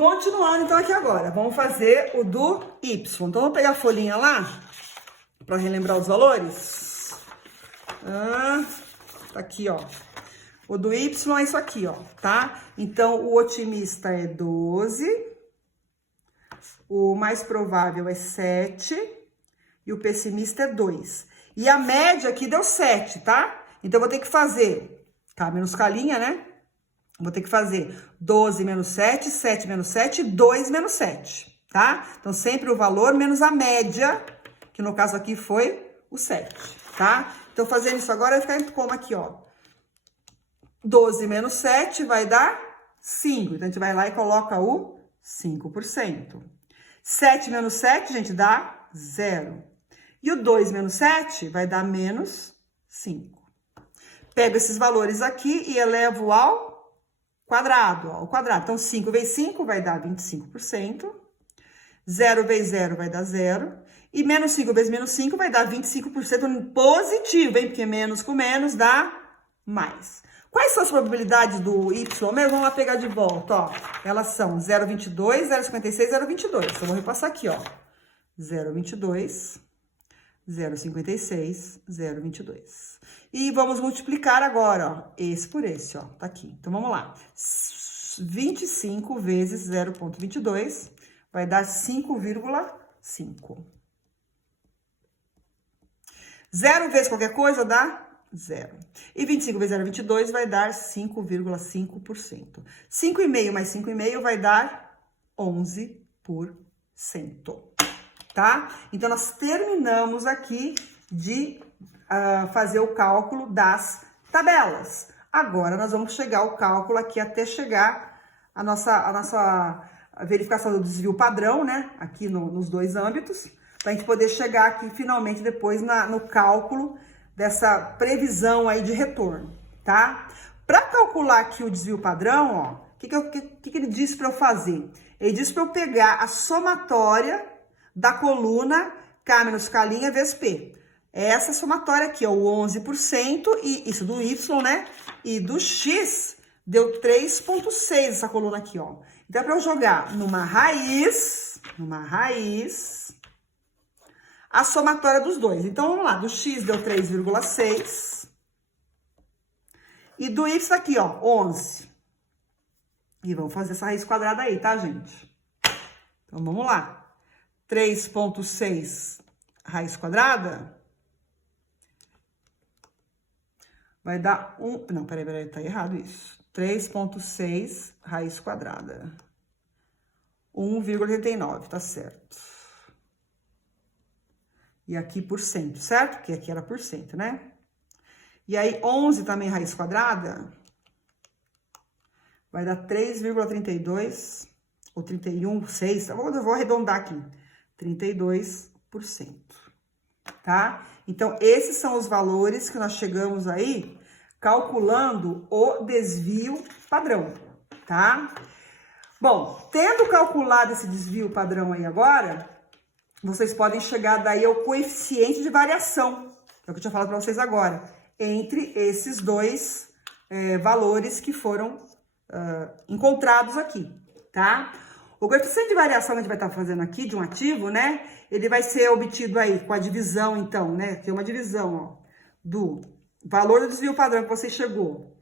Continuando, então, aqui agora, vamos fazer o do Y. Então, vamos pegar a folhinha lá, para relembrar os valores. Tá aqui, ó. O do Y é isso aqui, ó, tá? Então, o otimista é 12, o mais provável é 7 e o pessimista é 2. E a média aqui deu 7, tá? Então, eu vou ter que fazer K menos K linha, né? Vou ter que fazer 12 menos 7, 7 menos 7, 2 menos 7, tá? Então, sempre o valor menos a média, que no caso aqui foi o 7, tá? Então, fazendo isso agora, vai ficar como aqui, ó. 12 menos 7 vai dar 5. Então, a gente vai lá e coloca o 5%. 7 menos 7, gente, dá 0. E o 2 menos 7 vai dar menos 5. Pego esses valores aqui e elevo ao quadrado, ó, ao quadrado. Então, 5 vezes 5 vai dar 25%. 0 vezes 0 vai dar 0. E menos 5 vezes menos 5 vai dar 25% positivo, hein? Porque menos com menos dá mais. Quais são as probabilidades do Y mesmo? Vamos lá pegar de volta, ó. Elas são 0,22, 0,56, 0,22. Então, vou repassar aqui, ó. 0,22, 0,56, 0,22. E vamos multiplicar agora, ó, esse por esse, ó, tá aqui. Então, vamos lá. 25 vezes 0,22 vai dar 5,5. 0 vezes qualquer coisa dá 0. E 25 vezes 0,22 vai dar 5,5%. 5,5 mais 5,5 vai dar 11%. Tá? Então, nós terminamos aqui de fazer o cálculo das tabelas. Agora, nós vamos chegar ao cálculo aqui até chegar a nossa verificação do desvio padrão, né? Aqui nos dois âmbitos, para a gente poder chegar aqui finalmente depois no cálculo dessa previsão aí de retorno, tá? Para calcular aqui o desvio padrão, ó, o que ele disse para eu fazer? Ele disse para eu pegar a somatória da coluna K menos K' vezes P. Essa somatória aqui, ó, o 11%, e isso do Y, né? E do X deu 3,6 essa coluna aqui, ó. Então, é para eu jogar numa raiz, a somatória dos dois. Então, vamos lá, do X deu 3,6 e do Y aqui, ó, 11. E vamos fazer essa raiz quadrada aí, tá, gente? Então, vamos lá. 3,6 raiz quadrada vai dar Não, peraí, tá errado isso. 3,6 raiz quadrada. 1,89, tá certo. E aqui por cento, certo? Porque aqui era por cento, né? E aí, 11 também raiz quadrada vai dar 3,32 ou 31,6. Eu vou arredondar aqui. 32%, tá? Então, esses são os valores que nós chegamos aí calculando o desvio padrão, tá? Bom, tendo calculado esse desvio padrão aí agora, vocês podem chegar daí ao coeficiente de variação, que é o que eu tinha falado para vocês agora, entre esses dois valores que foram encontrados aqui, tá? O coeficiente de variação que a gente vai estar fazendo aqui, de um ativo, né? Ele vai ser obtido aí com a divisão, então, né? Tem uma divisão, ó, do valor do desvio padrão que você chegou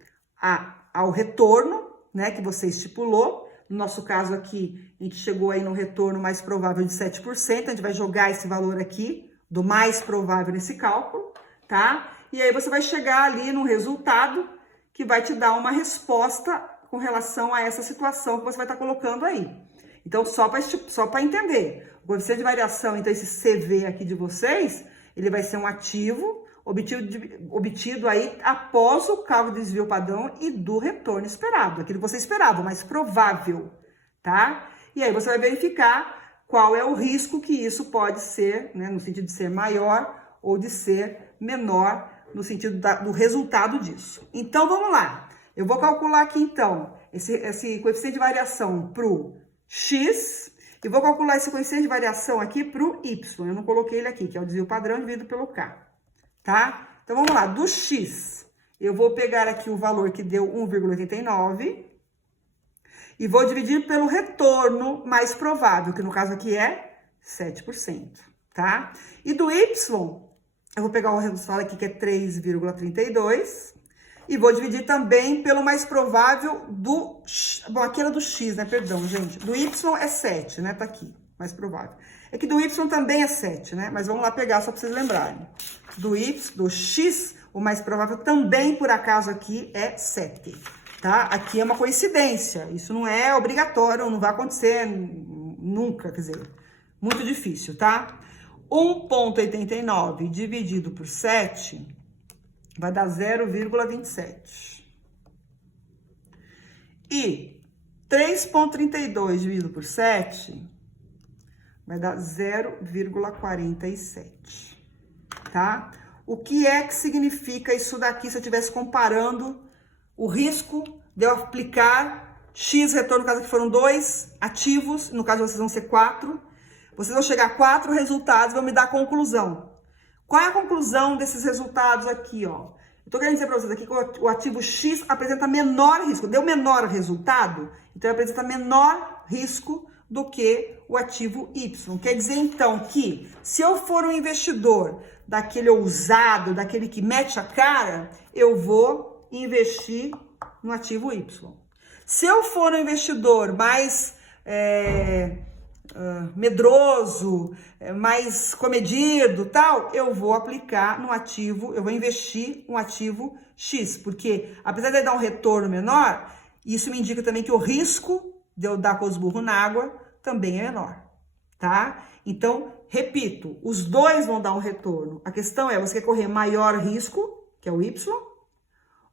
ao retorno, né? Que você estipulou. No nosso caso aqui, a gente chegou aí no retorno mais provável de 7%. A gente vai jogar esse valor aqui, do mais provável nesse cálculo, tá? E aí você vai chegar ali no resultado que vai te dar uma resposta com relação a essa situação que você vai estar colocando aí. Então, só para entender, o coeficiente de variação, então, esse CV aqui de vocês, ele vai ser um ativo obtido aí após o cálculo de desvio padrão e do retorno esperado, aquilo que você esperava, mais provável, tá? E aí você vai verificar qual é o risco que isso pode ser, né, no sentido de ser maior ou de ser menor, no sentido do resultado disso. Então, vamos lá. Eu vou calcular aqui, então, esse coeficiente de variação para o X, e vou calcular esse coeficiente de variação aqui para o Y. Eu não coloquei ele aqui, que é o desvio padrão dividido pelo K, tá? Então, vamos lá. Do X, eu vou pegar aqui o valor que deu 1,89 e vou dividir pelo retorno mais provável, que no caso aqui é 7%, tá? E do Y, eu vou pegar o resultado aqui que é 3,32 e vou dividir também pelo mais provável do... Bom, aqui era do X, né? Perdão, gente. Do Y é 7, né? Tá aqui, mais provável. É que do Y também é 7, né? Mas vamos lá pegar só pra vocês lembrarem. Do Y, do X, o mais provável também, por acaso, aqui é 7, tá? Aqui é uma coincidência. Isso não é obrigatório, não vai acontecer nunca, quer dizer, muito difícil, tá? 1,89 dividido por 7 vai dar 0,27. E 3,32 dividido por 7 vai dar 0,47, tá? O que é que significa isso daqui se eu estivesse comparando o risco de eu aplicar X retorno, no caso aqui foram 2 ativos, no caso vocês vão ser 4. Vocês vão chegar a 4 resultados, vão me dar a conclusão. Qual é a conclusão desses resultados aqui, ó? Eu tô querendo dizer para vocês aqui que o ativo X apresenta menor risco, deu menor resultado, então ele apresenta menor risco do que o ativo Y. Quer dizer, então, que se eu for um investidor daquele ousado, daquele que mete a cara, eu vou investir no ativo Y. Se eu for um investidor mais medroso, mais comedido, tal, eu vou aplicar no ativo, eu vou investir no ativo X, porque apesar de ele dar um retorno menor, isso me indica também que o risco de eu dar com os burros na água também é menor, tá? Então, repito, os dois vão dar um retorno. A questão é, você quer correr maior risco, que é o Y,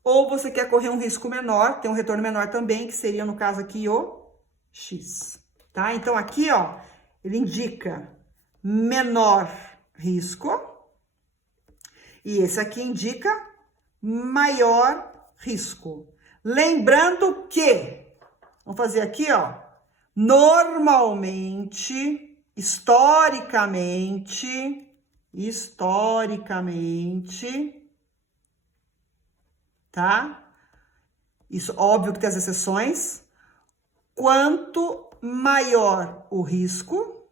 ou você quer correr um risco menor, tem um retorno menor também, que seria, no caso aqui, o X, tá? Então, aqui, ó, ele indica menor risco, e esse aqui indica maior risco. Lembrando que, vamos fazer aqui, ó, normalmente, historicamente, tá? Isso, óbvio que tem as exceções. Quanto maior o risco,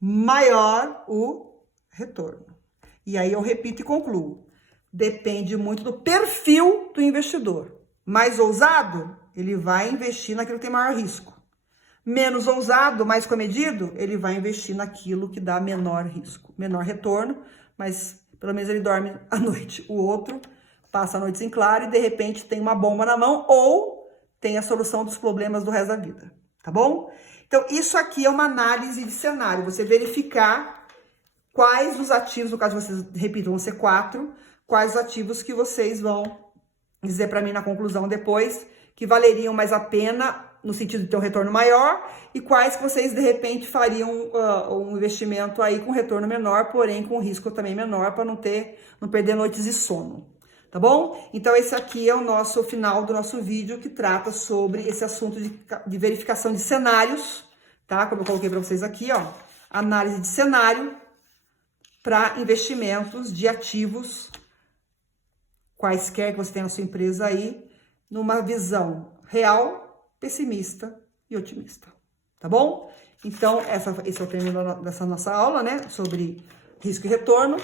maior o retorno. E aí eu repito e concluo. Depende muito do perfil do investidor. Mais ousado, ele vai investir naquilo que tem maior risco. Menos ousado, mais comedido, ele vai investir naquilo que dá menor risco, menor retorno, mas pelo menos ele dorme à noite. O outro passa a noite em claro e de repente tem uma bomba na mão ou tem a solução dos problemas do resto da vida, tá bom? Então, isso aqui é uma análise de cenário, você verificar quais os ativos, no caso vocês, repito, vão ser 4, quais os ativos que vocês vão dizer para mim na conclusão depois que valeriam mais a pena no sentido de ter um retorno maior e quais que vocês de repente fariam um investimento aí com retorno menor, porém com risco também menor para não perder noites de sono, tá bom? Então esse aqui é o nosso final do nosso vídeo que trata sobre esse assunto de verificação de cenários, tá? Como eu coloquei para vocês aqui, ó, análise de cenário para investimentos de ativos quaisquer que você tenha na sua empresa aí, numa visão real, pessimista e otimista, tá bom? Então, esse é o término dessa nossa aula, né, sobre risco e retorno.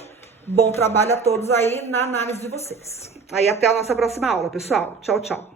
Bom trabalho a todos aí na análise de vocês. Aí até a nossa próxima aula, pessoal. Tchau, tchau.